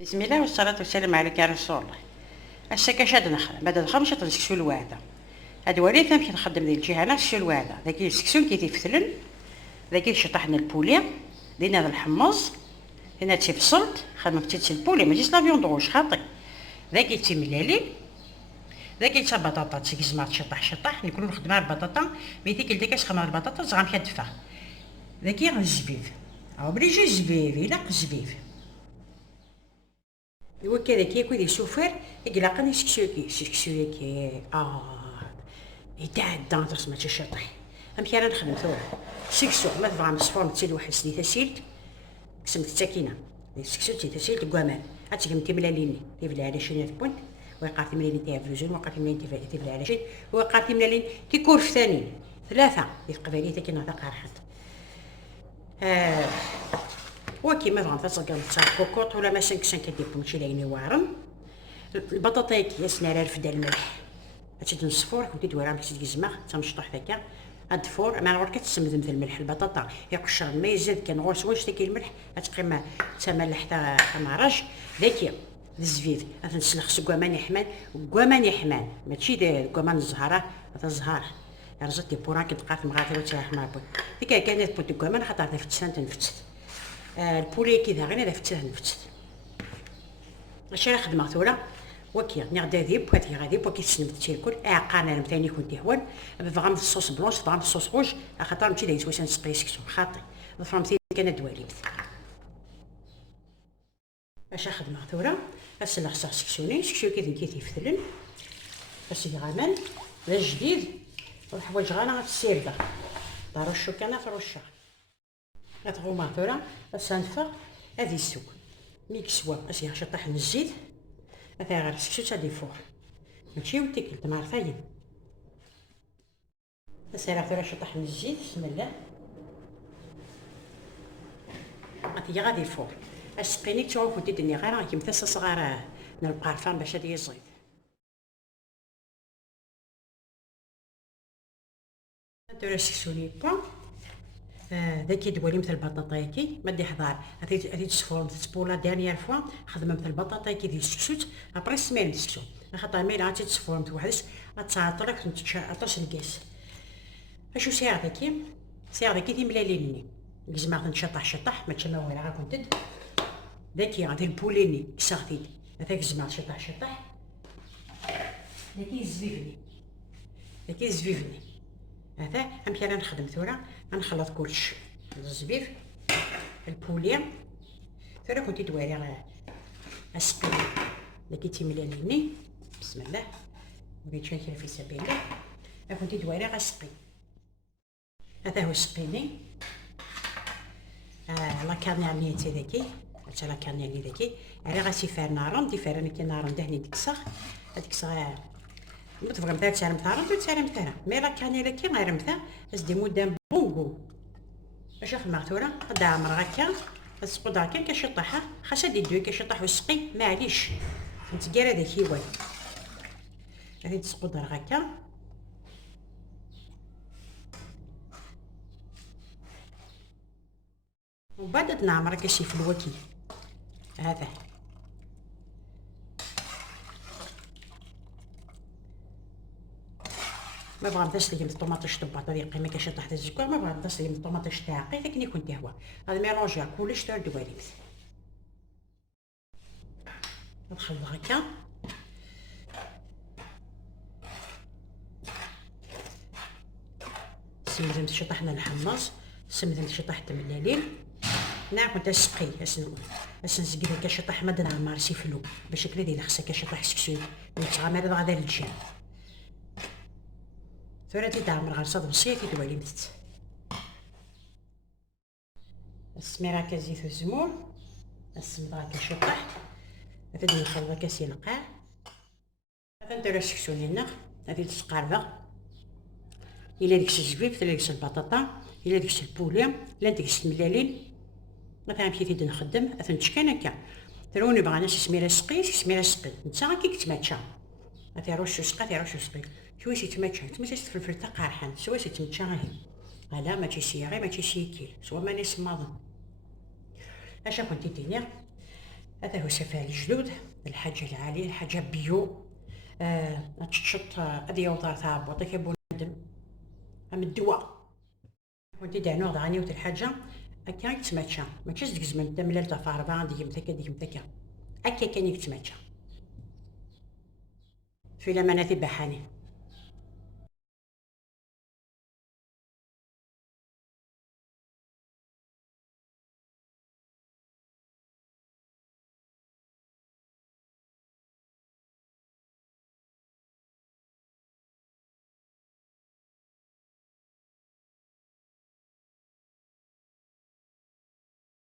بسم الله والصلاة والسلام عليك يا رسول الله. هسا كاش هاد نخدم بعد الخمس تنسكسو الواعدة هاد وليت نمشي نخدم ديال الجهة انا السكسو الواعدة داك السكسو كي تيفتلن داك شطحنا البولي دينا هاد الحمص دينا تيفصلت خدمت تيتس البولي ماشي لافيون دوغوش خاطي داك تيملالي داك تا بطاطا تيكزمر شطح نكونو نخدمها البطاطا ميتي كي داك خمر البطاطا زغام كدفا داك الزبيب او بليجي الزبيب الا الزبيب هو كذا كيكون يسوفر يقلقني سكسوكي يتعدى درس ما تشطح امشي انا نخدم ثوره سكسو ما تبغى مصفور تسيل واحد سديته سيلت قسمت السكينه سكسو تي تسيلت كوامان هاتي تيبلا ليني تيبلا على شنو بوينت ويقارتي ملي تاع فلوجين وقارتي ملي تيبلا على شي وقارتي ملي تيكورف ثاني ثلاثه ديال القباليه كي نهضر قارحت وكيما بغا تلقى كوكوط ولا ما 5 كدير ماشي لايني وارم البطاطا كياس على رفده الملح هاتشد نصفور كنتي دويرها باش تجزمه تمشطح هكا هاد الفور ما نورك تسمد مثل الملح البطاطا يقشر الماء يزيد كان غوص واش تاكي الملح هتقيم تملح حتى معرج ذاك الزفيف غنسلخ كوامان يحمان كوامان يحمان ماشي كوامان الزهره هذا الزهر رجعت لي بوران كتقات مغاثه وتا حمار بو ديك كانت بوت كوامان خاطر تفتسان تنفتت البولي كذا غير هذا فتاه نفتت اش راه خدمه ثوره وكي نغدا ذيب وكي غادي وكي تسنبت تيكل عقانا مثاني كنت هوان بغام الصوص بلونش بغام الصوص روج خاطر ماشي دايز واش نسقي سكسو خاطي الفرنسي كان دواليب اش خدمه ثوره اسلخ سكسوني سكسو كي تيفتلن باش يغامن لا جديد والحوايج غانا غتسيردا دار الشوكانه في الرشه غتغوما ثوره سنفق هذه السوق ميكسوا باش يشطح من الزيت هذا غير سكسو تاع دي فور ماشي وتيكل تمار ثاين سير ثوره شطح من الزيت بسم الله غادي غادي فور اسقيني تشوفوا تدني غير كيما صغار من البارفان باش هذا يزيد ثوره سكسوني بون ذاك يدوالي مثل البطاطاكي ما دي حضار هذه تصفور تسبولا دانيير فوا خدمه مثل البطاطاكي ديال السكسوت ابري سمين السكسو خاطر ميلا عاد تصفور مثل وحدس غتعطرك تشعطش الكاس اشو ساعه ذاكي ساعه ذاكي تيملا ليني لازم شطح ما تشما ولا غا كنت ذاكي غادي البوليني كساغتي هذاك الزمان شطح ذاكي زفيفني هذا امشي انا نخدم ثوره غنخلط كلشي الزبيب البولي ثوره كنتي دويري اسقي داكي تيملا ليني بسم الله بغيت شي في سبيل الله كنتي دويري غاسقي هذا هو سقيني لا كانيالني تي ذاكي حتى لا كانيالني ذاكي على غاسي فار نارم دي فارني كي نارم دهني ديكسا هذيك صغيره تبغى مثلا تسالم ثارم مي لا كانيلا كي غير مثلا دي مودام بونغو باش خدمه ثوره قد عمر هكا تسقط هكا كشطحها خاصها دي كشطح وسقي معليش نتقال هذاك هو غادي تسقط هكا ومن بعد نعمر كشي في الوكي هذا ما بغيتش لي الطوماطيش طباط هذه قيمه كشطح تاع الزكور ما بغيتش لي الطوماطيش تاعي لكن كنت هو هذا ميلونجي كلش تاع دواليب نخلط هكا سمزمت شطحنا الحمص سمزمت شطح تملالين نعم كنت اسقي اسنزقي هكا شطح ما نعمر سيفلو باش كلي ديال خصك كشطح سكسوي نتعامل غدا للجان ثورة تعمر غير صاد بسيط يدوالي متت السميرة كزيت الزمور السمطة كشطح هذا نخلط كاسي نقاع هذا نديرو السكسو ديالنا هذه تسقاربه الا ديك الزبيب الا ديك البطاطا الا ديك البولي الا ديك الملالين مثلا مشيت نخدم مثلا تشكان هكا تروني بغا ناس سميرة سقي نتا كي كتماتشا هذا روشو سقي شويه تيتماتشا تفلفل تا قارحان سوا تيتماتشا هاي لا ماشي سياري ماشي سيكيل سوا ماني سماضن اش كنتي ديني هذا هو سفال الجدود، الحاجة العالية، الحاجة بيو. تشط هذه يوضع تاع بوطيك بندم ام الدواء ودي دعنو ضاني وت الحاجة هكا يتماتشا ماشي ديك الزمن تملال تاع فاربعة ديك متاكا ديك متاكا هكا كان يتماتشا في الامانة بحاني.